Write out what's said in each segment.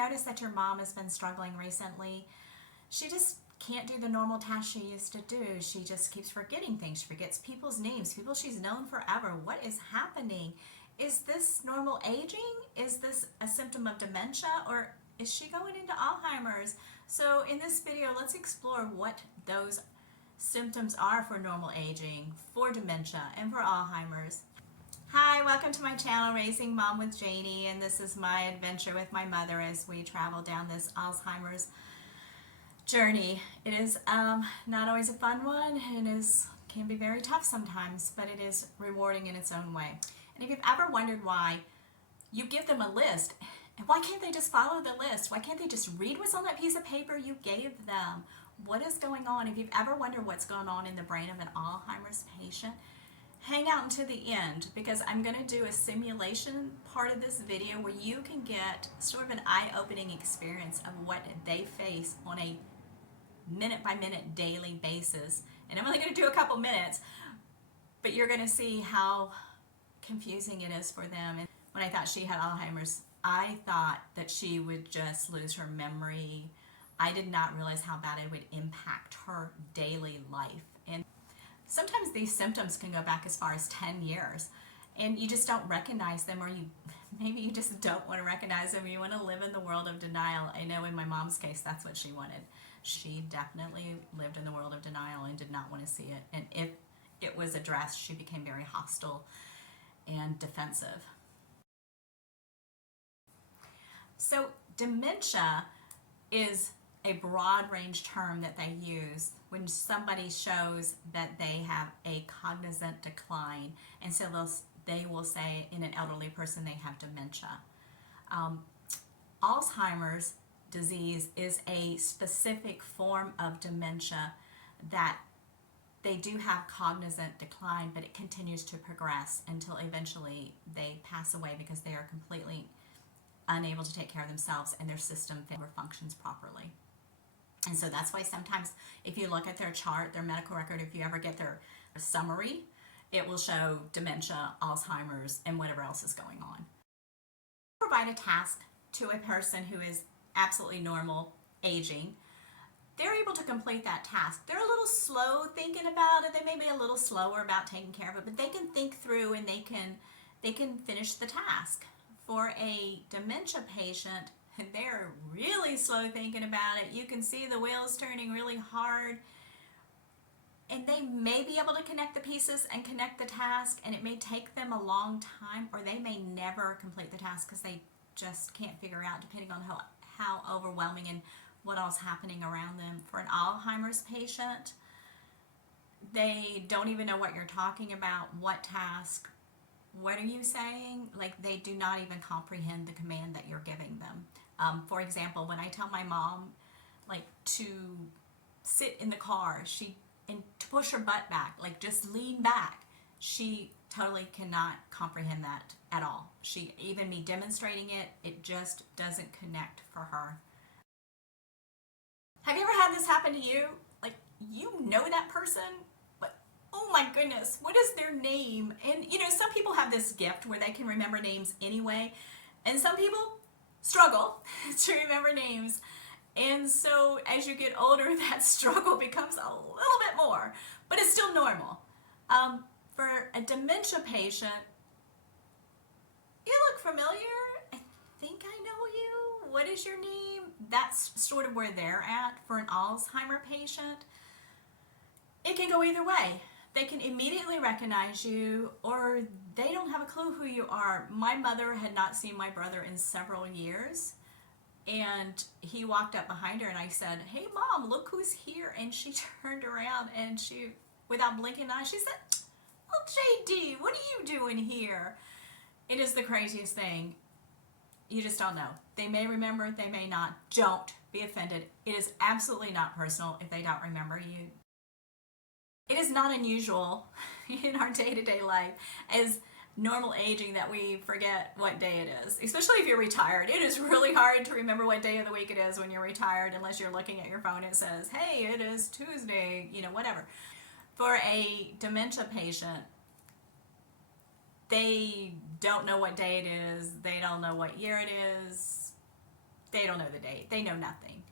noticed that your mom has been struggling recently? She just can't do the normal tasks she used to do. She just keeps forgetting things. She forgets people's names, people she's known forever. What is happening? Is this normal aging? Is this a symptom of dementia, or is she going into Alzheimer's? So in this video, let's explore what those symptoms are for normal aging, for dementia, and for Alzheimer's. Hi, welcome to my channel, Raising Mom with Janie, and this is my adventure with my mother as we travel down this Alzheimer's journey. It is not always a fun one, and can be very tough sometimes, but it is rewarding in its own way. And if you've ever wondered why you give them a list, and why can't they just follow the list? Why can't they just read what's on that piece of paper you gave them? What is going on? If you've ever wondered what's going on in the brain of an Alzheimer's patient, hang out until the end, because I'm going to do a simulation part of this video where you can get sort of an eye-opening experience of what they face on a minute-by-minute daily basis. And I'm only going to do a couple minutes, but you're going to see how confusing it is for them. And when I thought she had Alzheimer's, I thought that she would just lose her memory. I did not realize how bad it would impact her daily life. And sometimes these symptoms can go back as far as 10 years, and you just don't recognize them, or maybe you just don't want to recognize them. You want to live in the world of denial. I know in my mom's case, that's what she wanted. She definitely lived in the world of denial and did not want to see it. And if it was addressed, she became very hostile and defensive. So dementia is a broad range term that they use when somebody shows that they have a cognizant decline, and so they will say in an elderly person they have dementia. Alzheimer's disease is a specific form of dementia that they do have cognizant decline, but it continues to progress until eventually they pass away because they are completely unable to take care of themselves and their system never functions properly. And so that's why sometimes if you look at their chart, their medical record, if you ever get their summary, it will show dementia, Alzheimer's, and whatever else is going on. Provide a task to a person who is absolutely normal aging. They're able to complete that task. They're a little slow thinking about it. They may be a little slower about taking care of it, but they can think through and they can finish the task. For a dementia patient, they're really slow thinking about it. You can see the wheels turning really hard, and they may be able to connect the pieces and connect the task, and it may take them a long time, or they may never complete the task because they just can't figure out, depending on how overwhelming and what else is happening around them. For an Alzheimer's patient, they don't even know what you're talking about, what task, what are you saying? Like, they do not even comprehend the command that you're giving them. For example, when I tell my mom, like, to sit in the car, and to push her butt back, like just lean back, she totally cannot comprehend that at all. Even me demonstrating it, it just doesn't connect for her. Have you ever had this happen to you? Like, you know that person, but oh my goodness, what is their name? And some people have this gift where they can remember names anyway, and some people struggle to remember names. And so as you get older, that struggle becomes a little bit more, but it's still normal. For a dementia patient, you look familiar. I think I know you. What is your name? That's sort of where they're at. For an Alzheimer patient, it can go either way. They can immediately recognize you, or they don't have a clue who you are. My mother had not seen my brother in several years, and he walked up behind her, and I said, "Hey Mom, look who's here." And she turned around, and she, without blinking an eye, she said, "Oh, JD, what are you doing here?" It is the craziest thing. You just don't know. They may remember, they may not. Don't be offended. It is absolutely not personal if they don't remember you. It is not unusual in our day-to-day life as normal aging that we forget what day it is, especially if you're retired. It is really hard to remember what day of the week it is when you're retired, unless you're looking at your phone. It says, hey, it is Tuesday, whatever. For a dementia patient, they don't know what day it is. They don't know what year it is. They don't know the date. They know nothing.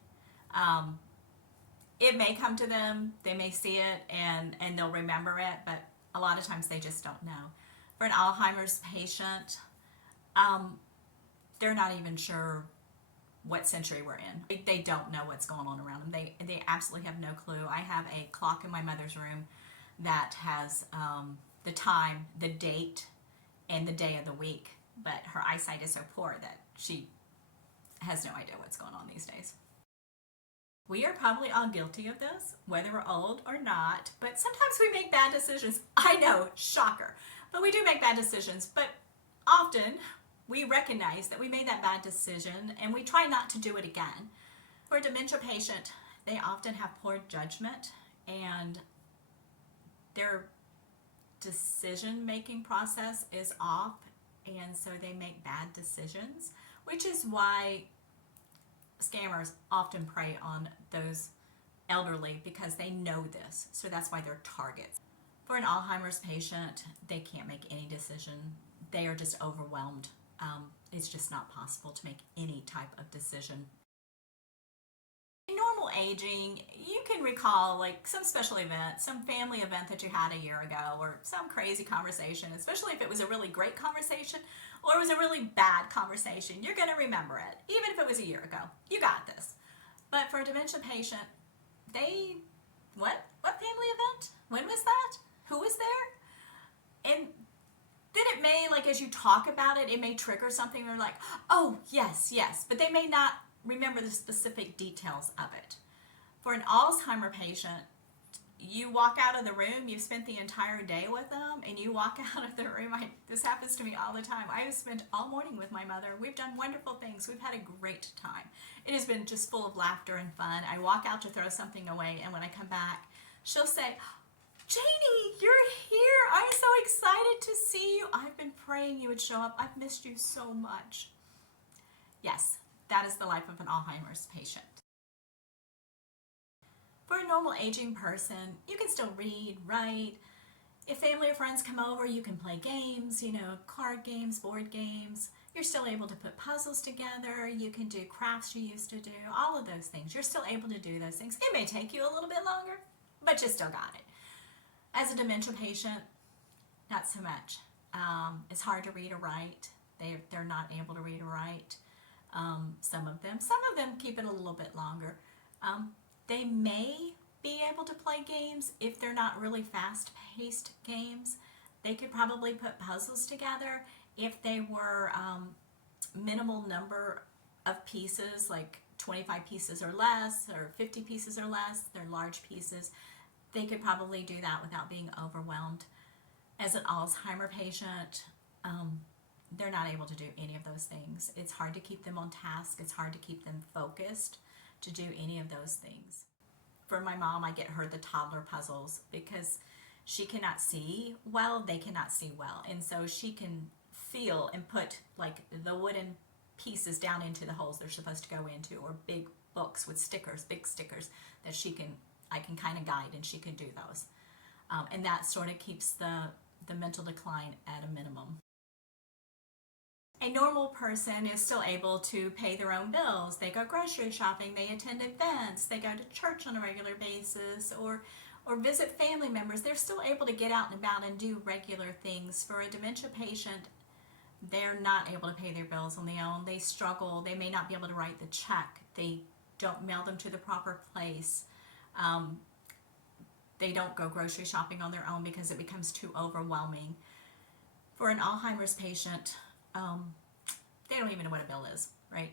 It may come to them. They may see it and they'll remember it, but a lot of times they just don't know. For an Alzheimer's patient, they're not even sure what century we're in. They don't know what's going on around them. They absolutely have no clue. I have a clock in my mother's room that has the time, the date, and the day of the week, but her eyesight is so poor that she has no idea what's going on these days. We are probably all guilty of this, whether we're old or not, but sometimes we make bad decisions. I know, shocker, but we do make bad decisions, but often we recognize that we made that bad decision and we try not to do it again. For a dementia patient, they often have poor judgment and their decision-making process is off, and so they make bad decisions, which is why scammers often prey on those elderly because they know this, so that's why they're targets. For an Alzheimer's patient, they can't make any decision. They are just overwhelmed. It's just not possible to make any type of decision. In normal aging, you can recall like some special event, some family event that you had a year ago, or some crazy conversation, especially if it was a really great conversation or it was a really bad conversation. You're going to remember it, even if it was a year ago. You got this. But for a dementia patient, what family event? When was that? Who was there? And then it may, like as you talk about it, it may trigger something. They're like, oh, yes, but they may not remember the specific details of it. For an Alzheimer patient, you walk out of the room, you've spent the entire day with them, and you walk out of the room. This happens to me all the time. I have spent all morning with my mother. We've done wonderful things. We've had a great time. It has been just full of laughter and fun. I walk out to throw something away, and when I come back, she'll say, Janie, you're here. I'm so excited to see you. I've been praying you would show up. I've missed you so much. Yes, that is the life of an Alzheimer's patient. For a normal aging person, you can still read, write. If family or friends come over, you can play games, card games, board games. You're still able to put puzzles together. You can do crafts you used to do, all of those things. You're still able to do those things. It may take you a little bit longer, but you still got it. As a dementia patient, not so much. It's hard to read or write. They're not able to read or write. Some of them keep it a little bit longer. They may be able to play games if they're not really fast-paced games. They could probably put puzzles together if they were minimal number of pieces, like 25 pieces or less, or 50 pieces or less. They're large pieces. They could probably do that without being overwhelmed. As an Alzheimer patient, they're not able to do any of those things. It's hard to keep them on task. It's hard to keep them focused to do any of those things. For my mom, I get her the toddler puzzles because she cannot see well, they cannot see well. And so she can feel and put like the wooden pieces down into the holes they're supposed to go into, or big books with stickers, big stickers that I can kind of guide, and she can do those. And that sort of keeps the mental decline at a minimum. A normal person is still able to pay their own bills. They go grocery shopping, they attend events, they go to church on a regular basis, or visit family members. They're still able to get out and about and do regular things. For a dementia patient, they're not able to pay their bills on their own. They struggle. They may not be able to write the check. They don't mail them to the proper place. They don't go grocery shopping on their own because it becomes too overwhelming. For an Alzheimer's patient, they don't even know what a bill is, right?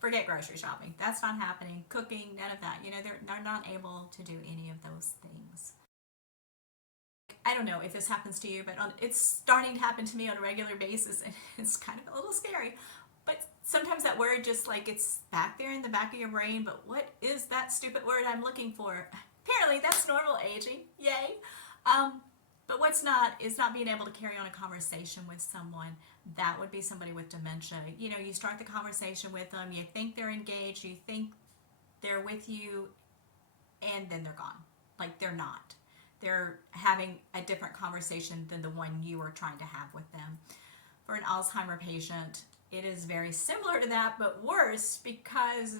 Forget grocery shopping. That's not happening. Cooking, none of that. They're not able to do any of those things. I don't know if this happens to you, but it's starting to happen to me on a regular basis, and it's kind of a little scary. But sometimes that word just like it's back there in the back of your brain, but what is that stupid word I'm looking for? Apparently that's normal aging. Yay. But what's not is not being able to carry on a conversation with someone. That would be somebody with dementia. You start the conversation with them, you think they're engaged, you think they're with you, and then they're gone. Like they're not. They're having a different conversation than the one you were trying to have with them. For an Alzheimer patient, it is very similar to that, but worse, because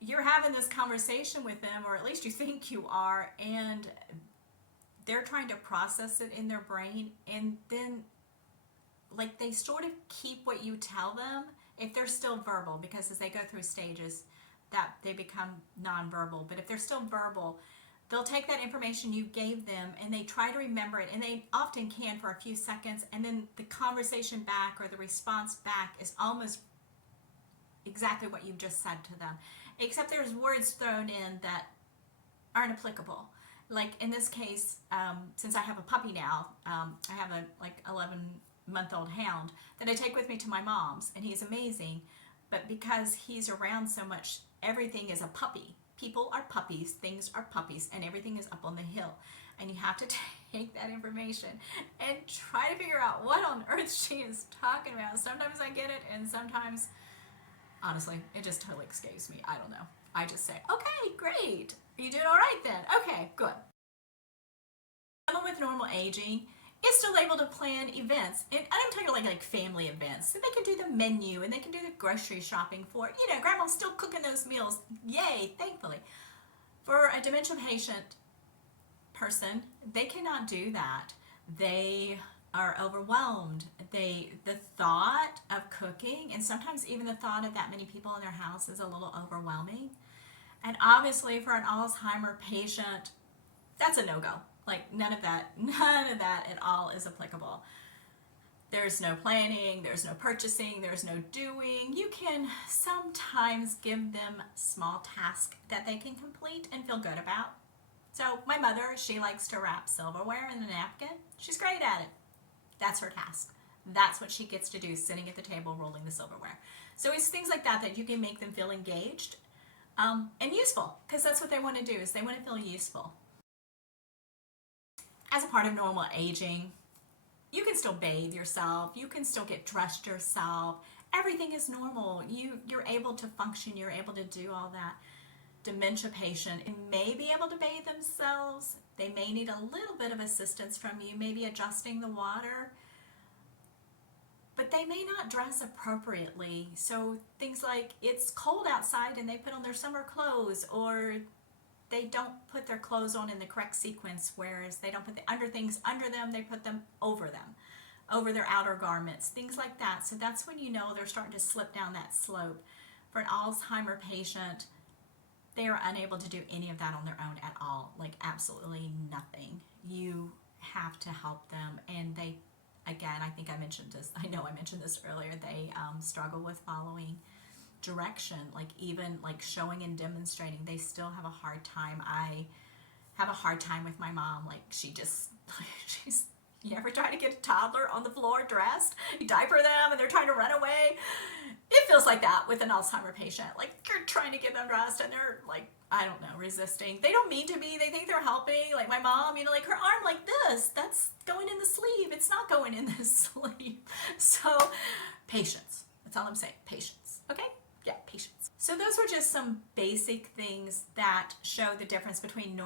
you're having this conversation with them, or at least you think you are, and they're trying to process it in their brain, and then like they sort of keep what you tell them if they're still verbal, because as they go through stages that they become nonverbal. But if they're still verbal, they'll take that information you gave them and they try to remember it, and they often can for a few seconds, and then the conversation back or the response back is almost exactly what you've just said to them, except there's words thrown in that aren't applicable. Like in this case, since I have a puppy now, I have a like 11-month-old hound that I take with me to my mom's, and he's amazing. But because he's around so much, everything is a puppy. People are puppies, things are puppies, and everything is up on the hill. And you have to take that information and try to figure out what on earth she is talking about. Sometimes I get it, and sometimes, honestly, it just totally escapes me. I don't know. I just say, okay, great. Are you doing all right then? Okay, good. Someone with normal aging is still able to plan events. And I'm talking like family events. So they can do the menu, and they can do the grocery shopping for, grandma's still cooking those meals. Yay, thankfully. For a dementia patient person, they cannot do that. They are overwhelmed. The thought of cooking, and sometimes even the thought of that many people in their house, is a little overwhelming. And obviously for an Alzheimer patient, that's a no-go. Like none of that at all is applicable. There's no planning, there's no purchasing, there's no doing. You can sometimes give them small tasks that they can complete and feel good about. So my mother, she likes to wrap silverware in a napkin. She's great at it. That's her task. That's what she gets to do, sitting at the table rolling the silverware. So it's things like that that you can make them feel engaged and useful, because that's what they want to do, is they want to feel useful. As a part of normal aging, you can still bathe yourself, you can still get dressed yourself, everything is normal. You're able to function, you're able to do all that. Dementia patient may be able to bathe themselves, they may need a little bit of assistance from you, maybe adjusting the water, but they may not dress appropriately. So things like it's cold outside and they put on their summer clothes, or they don't put their clothes on in the correct sequence, whereas they don't put the things under them, they put them, over their outer garments, things like that. So that's when you know they're starting to slip down that slope. For an Alzheimer patient, they are unable to do any of that on their own at all, like absolutely nothing. You have to help them, and they, again, I know I mentioned this earlier, they struggle with following direction, like even like showing and demonstrating, they still have a hard time. I have a hard time with my mom. Like she's, you ever try to get a toddler on the floor dressed, you diaper them and they're trying to run away? It feels like that with an Alzheimer patient. Like you're trying to get them dressed and they're like, I don't know, resisting. They don't mean to be, they think they're helping. Like my mom, like her arm like this, that's going in the sleeve, it's not going in the sleeve. So patience, that's all I'm saying, patience, okay? Yeah, patience. So those were just some basic things that show the difference between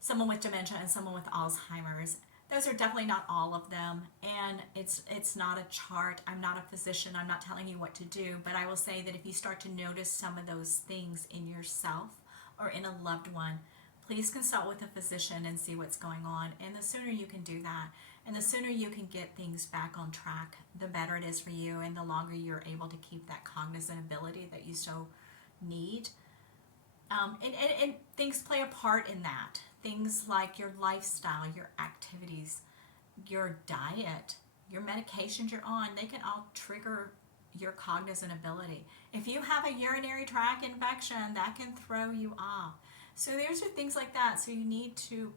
someone with dementia and someone with Alzheimer's. Those are definitely not all of them, and it's not a chart. I'm not a physician. I'm not telling you what to do, but I will say that if you start to notice some of those things in yourself or in a loved one, please consult with a physician and see what's going on. And the sooner you can do that, and the sooner you can get things back on track, the better it is for you, and the longer you're able to keep that cognizant ability that you so need. And things play a part in that. Things like your lifestyle, your activities, your diet, your medications you're on, they can all trigger your cognizant ability. If you have a urinary tract infection, that can throw you off. So there's things like that. So you need to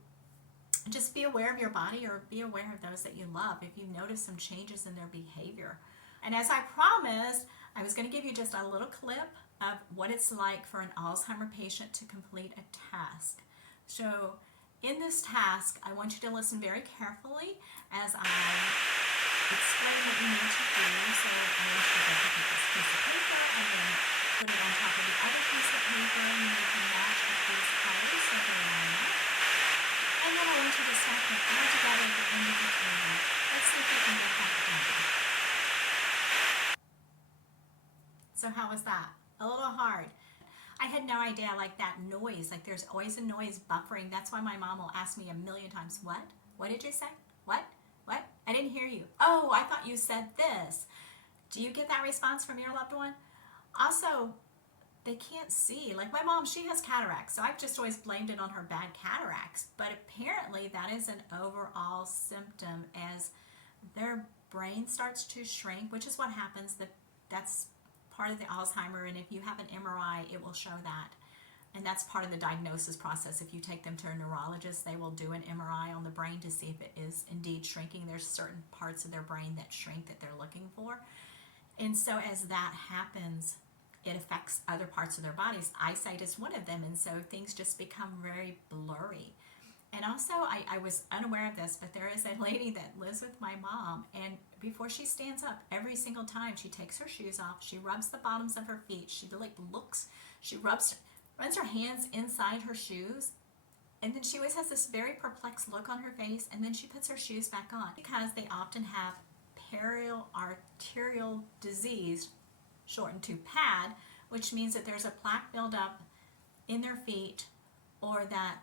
just be aware of your body, or be aware of those that you love if you notice some changes in their behavior. And as I promised, I was going to give you just a little clip of what it's like for an Alzheimer patient to complete a task. So in this task, I want you to listen very carefully as I explain what you need to do. So I want you to take this piece of paper and then put it on top of the other piece of paper, and you can match up these colors so they line up. And then I want you to stack them all together at the end of the table. Let's see if we can get that done. So how was that? A little hard. I had no idea, like that noise, like there's always a noise buffering. That's why my mom will ask me a million times, what? What did you say? What? What? I didn't hear you. Oh, I thought you said this. Do you get that response from your loved one? Also, they can't see. Like my mom, she has cataracts, so I've just always blamed it on her bad cataracts. But apparently that is an overall symptom as their brain starts to shrink, which is what happens. That's part of the Alzheimer, and if you have an MRI, it will show that. And that's part of the diagnosis process. If you take them to a neurologist, they will do an MRI on the brain to see if it is indeed shrinking. There's certain parts of their brain that shrink that they're looking for. And so as that happens, it affects other parts of their bodies. Eyesight is one of them, and so things just become very blurry. And also, I was unaware of this, but there is a lady that lives with my mom, and before she stands up, every single time she takes her shoes off, she rubs the bottoms of her feet, she like looks, she runs her hands inside her shoes, and then she always has this very perplexed look on her face, and then she puts her shoes back on because they often have peripheral arterial disease, shortened to PAD, which means that there's a plaque buildup in their feet, or that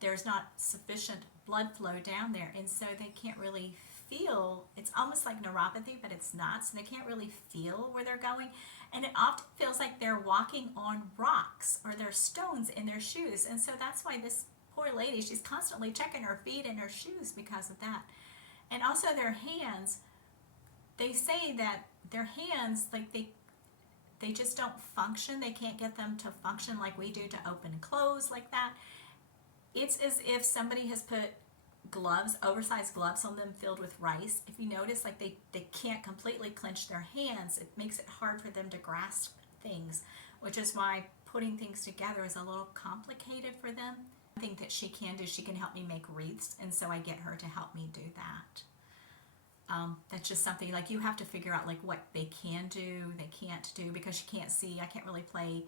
there's not sufficient blood flow down there, and so they can't really feel. It's almost like neuropathy, but it's not, so they can't really feel where they're going, and it often feels like they're walking on rocks or there's stones in their shoes. And so that's why this poor lady, she's constantly checking her feet and her shoes because of that. And also their hands, they say that their hands, like they just don't function. They can't get them to function like we do to open and close like that. It's as if somebody has put gloves, oversized gloves on them filled with rice. If you notice, like they can't completely clench their hands. It makes it hard for them to grasp things, which is why putting things together is a little complicated for them. I think that she can do, she can help me make wreaths, and so I get her to help me do that. That's just something, like you have to figure out like what they can do, they can't do, because she can't see. I can't really play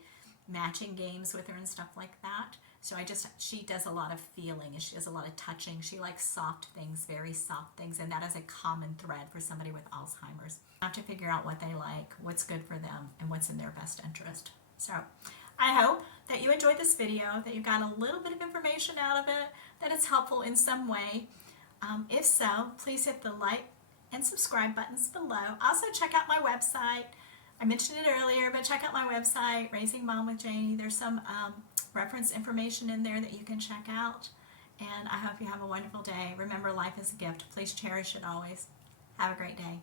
matching games with her and stuff like that. So she does a lot of feeling, and she does a lot of touching. She likes soft things, very soft things, and that is a common thread for somebody with Alzheimer's. You have to figure out what they like, what's good for them, and what's in their best interest. So I hope that you enjoyed this video, that you got a little bit of information out of it, that it's helpful in some way. If so, please hit the like and subscribe buttons below. Also check out my website. I mentioned it earlier, but check out my website, Raising Mom with Janie. There's some reference information in there that you can check out. And I hope you have a wonderful day. Remember, life is a gift. Please cherish it always. Have a great day.